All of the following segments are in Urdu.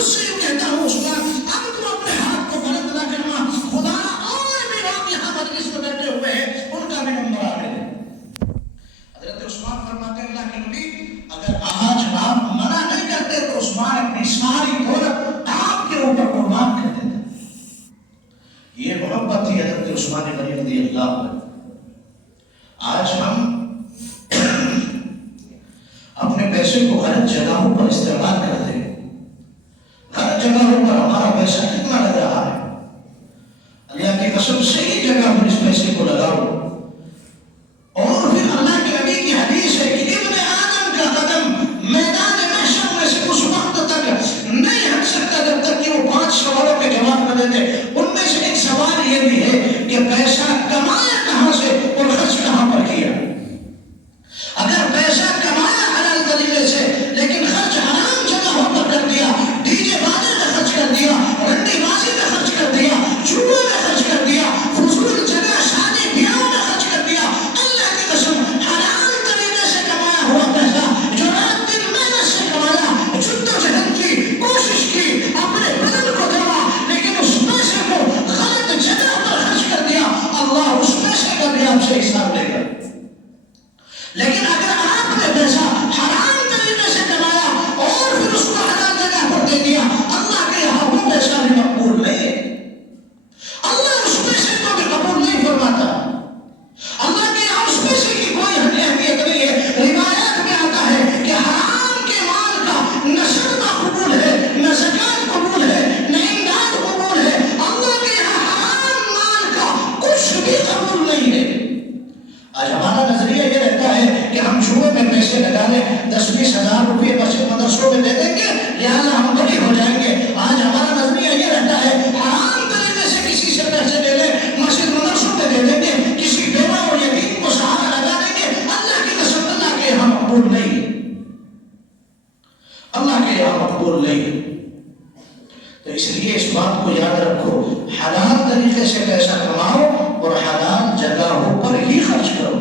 خود سے یوں کہتا ہوں عثمان اب تم اپنے ہاتھ کو بلند نہ کرنا، خدا اور بھی لوگ یہاں مجلس میں بیٹھے ہوئے ہیں ان کا بھی نمبر آ گئے۔ حضرت عثمان فرماتے ہیں اللہ کے نبی اگر آج آپ منع نہیں کرتے تو عثمان اپنی ساری دولت آپ کے اوپر قربان کر دیتے۔ یہ محبت تھی حضرت عثمان غنی رضی اللہ عنہ۔ آج ہم اپنے پیسے کو غلط جگہوں پر استعمال کرتے ہیں، غلط جگہوں پر ہمارا پیسہ کتنا لگ رہا ہے؟ اللہ کی قسم صحیح جگہ پر اس پیسے کو لگاؤ۔ اور پھر اللہ کے نبی کی حدیث ہے کہ ابن آدم کا قدم میدان محشر میں سے اس وقت تک نہیں ہٹ سکتا جب تک کہ وہ 5 سوالوں کے جواب نہ دیتے۔ ان میں سے ایک سوال یہ بھی ہے کہ پیسہ کمایا کہاں سے اور خرچ کہاں پر کیا؟ اگر پیسہ کمایا حلال طریقے سے لیکن خرچ حرام جگہوں پر کر دیا، ڈی جے باجے میں خرچ کر دیا، رنڈی بازی میں خرچ کر دیا، جوئے میں خرچ کر دیا، فضول جگہ شادی بیاہوں میں خرچ کر دیا، اللہ کی قسم حلال طریقے سے کمایا ہوا پیسہ جو رات دن محنت سے کمایا، جدوجہد کی، کوشش کی، اپنے بدن کو دیا، لیکن اس پیسے کو غلط جگہ پر خرچ کر دیا، اللہ اس پیسے کا بھی آپ سے حساب لے گا۔ لیکن اگر آپ نے پیسہ حرام طریقے سے کمایا اور پھر اس کو حلال جگہ پر دے دیا، اللہ کے یہاں وہ پیسہ بھی مقبول نہیں ہے، اللہ اس پیسے کو بھی قبول نہیں فرماتا، اللہ کے یہاں اس پیسے کی کوئی اہمیت نہیں ہے۔ روایات میں آتا ہے کہ حرام کے مال کا نہ صدقہ قبول ہے، نہ زکوٰۃ قبول ہے، نہ امداد قبول ہے، اللہ کے یہاں حرام مال کا کچھ بھی قبول نہیں ہے۔ آج ہمارا نظریہ یہ رہتا ہے کہ ہم جوئے میں پیسے لگا لیں، 10-20 ہزار روپئے مسجد مدرسوں میں دے دیں گے لہٰذا ہم بڑی ہو جائیں گے۔ آج ہمارا نظریہ یہ رہتا ہے حرام طریقے سے کسی سے پیسے لے لیں، مسجد مدرسوں میں دے دیں گے، کسی بیوہ اور یتیم کو سہارا لگا دیں گے، اللہ کی قسم اللہ کے یہاں مقبول نہیں، اللہ کے یہاں مقبول نہیں۔ تو اس لیے اس بات کو یاد رکھو، حلال طریقے سے پیسہ کماؤ اور حلال جگہوں پر ہی خرچ کرو۔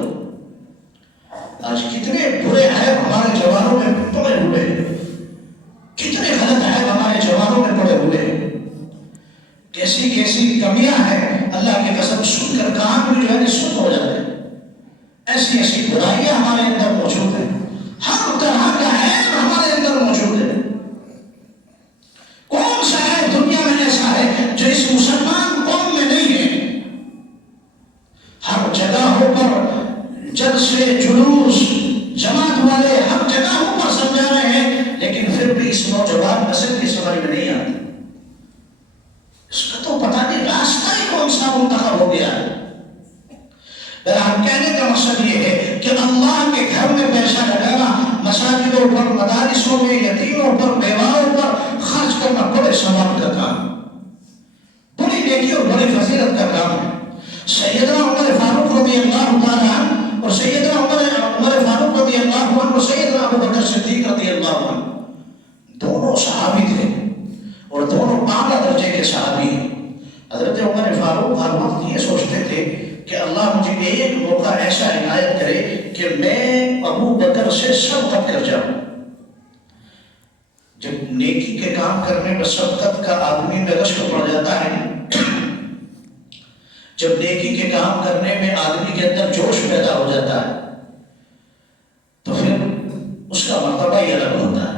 آج کتنے برے ہیں ہمارے جوانوں میں پڑے ہوئے، کتنے غلط ہیں ہمارے جوانوں میں پڑے ہوئے، کیسی کیسی کمیاں ہیں، اللہ کی قسم سن کر کان بھی جو ہے سن ہو جاتے ہیں۔ ایسی ایسی برائیاں ہمارے اندر موجود ہیں، ہر طرح کا عیب ہمارے اندر موجود ہے۔ کون سا عیب دنیا میں ایسا ہے جو اس مسلمان قوم میں نہیں ہے؟ ہر جگہوں پر جلسے جلوس جماعت والے ہر جگہوں پر سمجھا رہے ہیں، لیکن پھر بھی اس نوجوان نسل کی سمجھ میں نہیں آتی، اس کا تو پتہ نہیں راستہ ہی کون سا منتخب ہو گیا ہے۔ ہم کہنے کا مقصد یہ ہے کہ اللہ کے گھر میں پیسہ لگانا، مساجدوں پر، مدارسوں میں، یتیموں پر، بیواؤں پر خرچ کرنا بڑے ثواب کا کام، بڑی نیکی اور بڑی فضیلت کا کام ہے۔ سیدنا عمر فاروق رضی اللہ تعالیٰ عنہ اور سیدنا عمر فاروق رضی اللہ عنہ اور سیدنا ابو بکر صدیق رضی اللہ عنہ دونوں صحابی تھے اور دونوں اعلیٰ درجے کے صحابی ہیں۔ حضرت عمر فاروق ہر وقت یہ سوچتے تھے کہ اللہ مجھے ایک موقع ایسا عنایت کرے کہ میں ابو بکر سے سبقت کر جاؤں۔ جب نیکی کے کام کرنے میں سبقت کا آدمی میں رشک پڑ جاتا ہے، جب نیکی کے کام کرنے میں آدمی کے اندر جوش پیدا ہو جاتا ہے تو پھر اس کا مرتبہ ہی الگ ہوتا ہے۔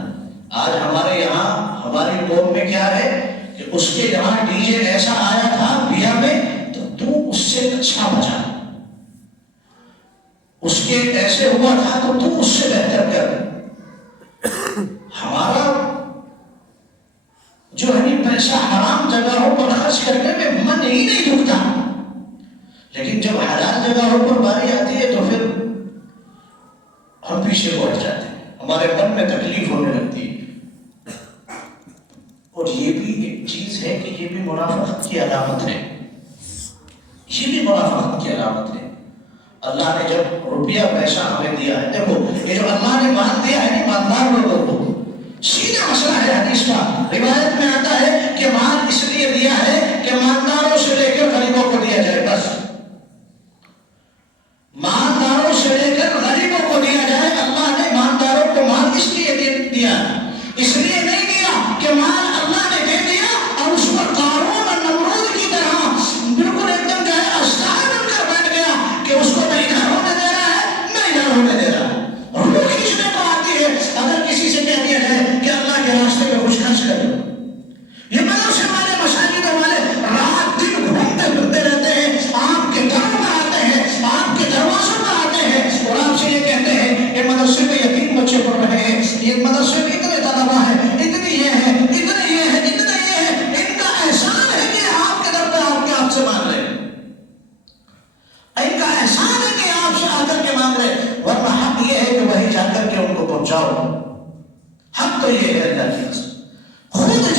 آج ہمارے یہاں ہماری قوم میں کیا ہے کہ اس کے یہاں ڈی جے ایسا آیا تھا بیا میں تو اس سے اچھا بچا، اس کے ایسے ہوا تھا تو اس سے بہتر کر۔ ہمارا جو ہے پیسہ حرام جگہوں پر خرچ کرنے میں من ہی نہیں دکھتا، لیکن جب حلال جگہوں پر باری آتی ہے تو پھر ہم پیچھے ہٹ جاتے ہیں، ہمارے من میں تکلیف ہونے لگتی ہے۔ اور یہ بھی ایک چیز ہے کہ یہ بھی منافقت کی علامت ہے، یہ بھی منافقت کی علامت ہے۔ اللہ نے جب روپیہ پیسہ ہمیں دیا ہے، دیکھو یہ جو اللہ نے مال دیا ہے ایماندار لوگوں کو، سیدھا مسئلہ ہے حدیث کا۔ روایت میں آتا ہے کہ مال اس لیے دیا ہے کہ مالداروں سے لے کر غریبوں کو دیا جائے، بس مالداروں سے لے کر غریبوں کو دیا جائے۔ اللہ نے مالداروں کو مال اس لیے دیا، اس لیے نہیں دیا کہ مال اللہ ان کا احسان ہے کہ آپ سے آ کر کے مانگ رہے، ورنہ حق یہ ہے کہ وہی جا کر کے ان کو پہنچاؤ۔ حق تو یہ ہے اللہ کی قسم، خود